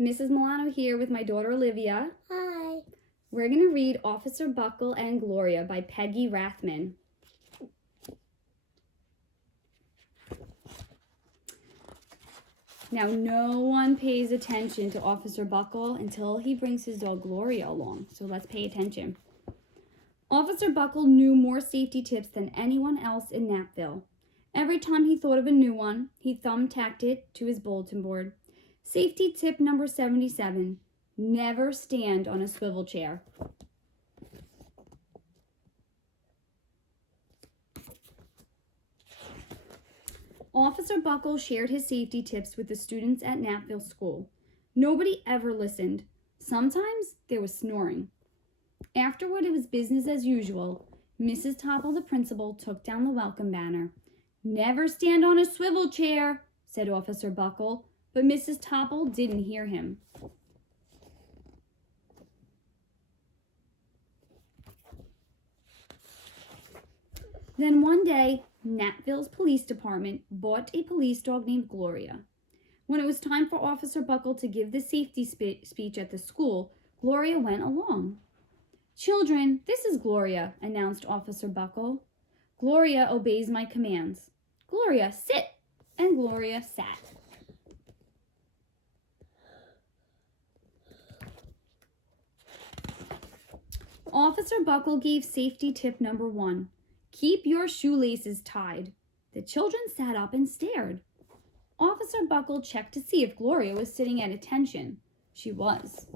Mrs. Milano here with my daughter Olivia. Hi. We're going to read Officer Buckle and Gloria by Peggy Rathmann. Now, no one pays attention to Officer Buckle until he brings his dog Gloria along, so let's pay attention. Officer Buckle knew more safety tips than anyone else in Napville. Every time he thought of a new one, he thumbtacked it to his bulletin board. Safety tip number 77, never stand on a swivel chair. Officer Buckle shared his safety tips with the students at Napville School. Nobody ever listened. Sometimes there was snoring. Afterward, it was business as usual. Mrs. Topple, the principal, took down the welcome banner. Never stand on a swivel chair, said Officer Buckle, but Mrs. Topple didn't hear him. Then one day, Napville's police department bought a police dog named Gloria. When it was time for Officer Buckle to give the safety speech at the school, Gloria went along. "Children, this is Gloria," announced Officer Buckle. "Gloria obeys my commands. Gloria, sit!" And Gloria sat. Officer Buckle gave safety tip number 1. Keep your shoelaces tied. The children sat up and stared. Officer Buckle checked to see if Gloria was sitting at attention. She was.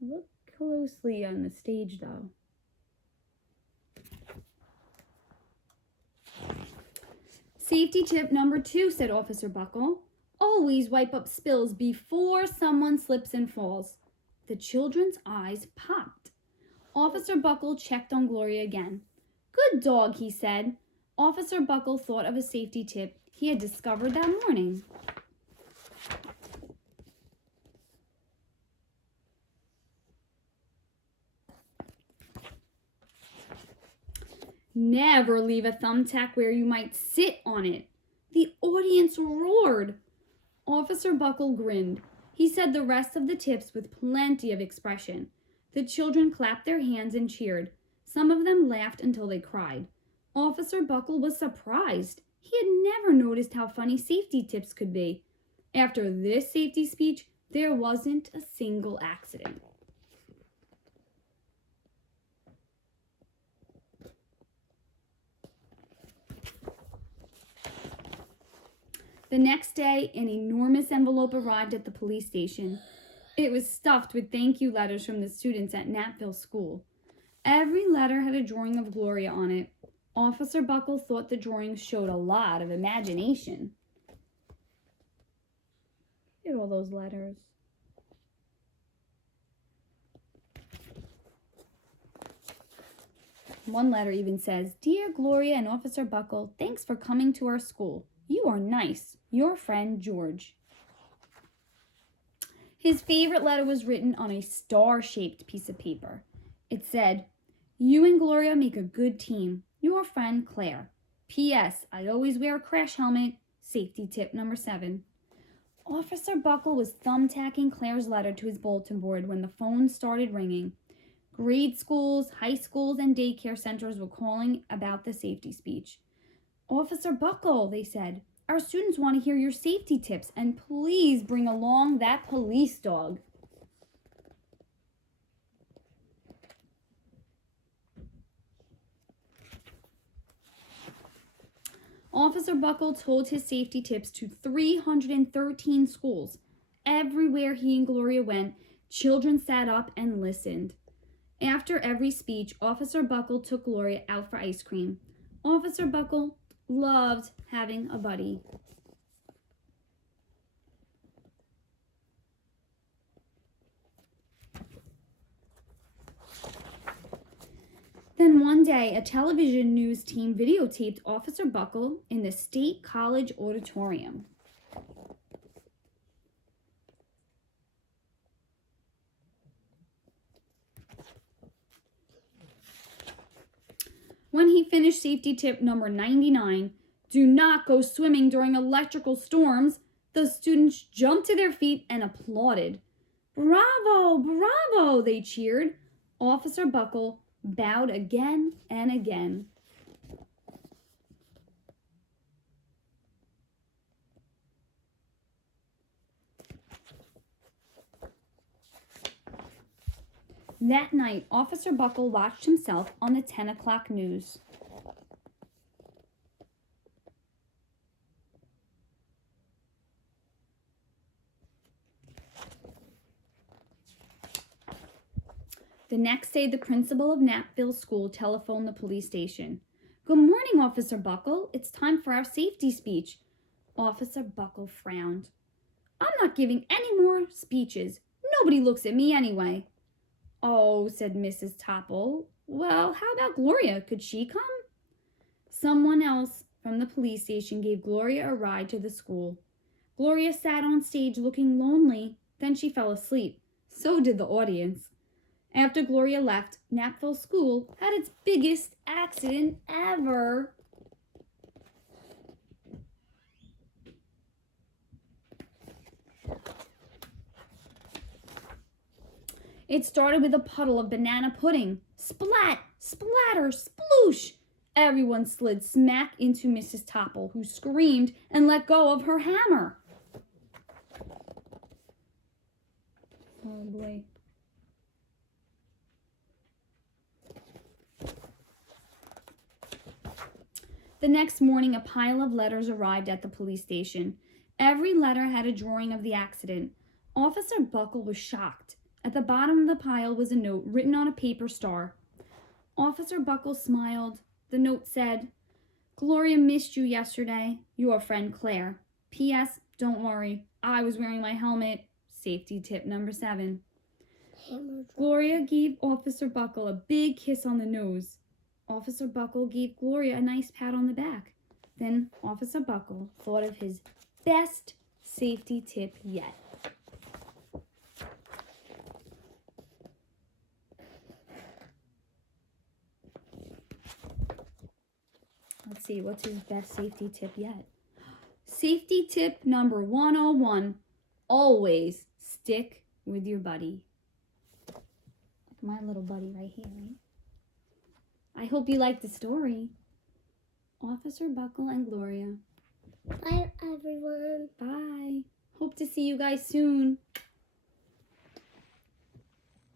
Look closely on the stage, though. Safety tip number 2, said Officer Buckle. Always wipe up spills before someone slips and falls. The children's eyes popped. Officer Buckle checked on Gloria again. Good dog, he said. Officer Buckle thought of a safety tip he had discovered that morning. Never leave a thumbtack where you might sit on it. The audience roared. Officer Buckle grinned. He said the rest of the tips with plenty of expression. The children clapped their hands and cheered. Some of them laughed until they cried. Officer Buckle was surprised. He had never noticed how funny safety tips could be. After this safety speech, there wasn't a single accident. The next day, an enormous envelope arrived at the police station. It was stuffed with thank you letters from the students at Napville School. Every letter had a drawing of Gloria on it. Officer Buckle thought the drawings showed a lot of imagination. Look at all those letters. One letter even says, Dear Gloria and Officer Buckle, thanks for coming to our school. You are nice. Your friend, George. His favorite letter was written on a star-shaped piece of paper. It said, You and Gloria make a good team. Your friend, Claire. P.S. I always wear a crash helmet. Safety tip number 7. Officer Buckle was thumbtacking Claire's letter to his bulletin board when the phone started ringing. Grade schools, high schools, and daycare centers were calling about the safety speech. Officer Buckle, they said, our students want to hear your safety tips, and please bring along that police dog. Officer Buckle told his safety tips to 313 schools. Everywhere he and Gloria went, children sat up and listened. After every speech, Officer Buckle took Gloria out for ice cream. Officer Buckle loved having a buddy. Then one day, a television news team videotaped Officer Buckle in the State College auditorium. When he finished safety tip number 99, do not go swimming during electrical storms, The students jumped to their feet and applauded. "Bravo! Bravo!" they cheered. Officer Buckle bowed again and again. That night, Officer Buckle watched himself on the 10 o'clock news. The next day, the principal of Knappville School telephoned the police station. "Good morning, Officer Buckle. It's time for our safety speech." Officer Buckle frowned. "I'm not giving any more speeches. Nobody looks at me anyway." "Oh," said Mrs. Topple. "Well, how about Gloria? Could she come?" Someone else from the police station gave Gloria a ride to the school. Gloria sat on stage looking lonely. Then she fell asleep. So did the audience. After Gloria left, Knappville School had its biggest accident ever. It started with a puddle of banana pudding. Splat, splatter, sploosh! Everyone slid smack into Mrs. Topple, who screamed and let go of her hammer. Oh boy. The next morning, a pile of letters arrived at the police station. Every letter had a drawing of the accident. Officer Buckle was shocked. At the bottom of the pile was a note written on a paper star. Officer Buckle smiled. The note said, "Gloria missed you yesterday. Your friend Claire. P.S. Don't worry. I was wearing my helmet. Safety tip number 7. Gloria gave Officer Buckle a big kiss on the nose. Officer Buckle gave Gloria a nice pat on the back. Then Officer Buckle thought of his best safety tip yet. Let's see, what's his best safety tip yet? Safety tip number 101, always stick with your buddy. Like my little buddy right here, right? I hope you liked the story. Officer Buckle and Gloria. Bye, everyone. Bye. Hope to see you guys soon.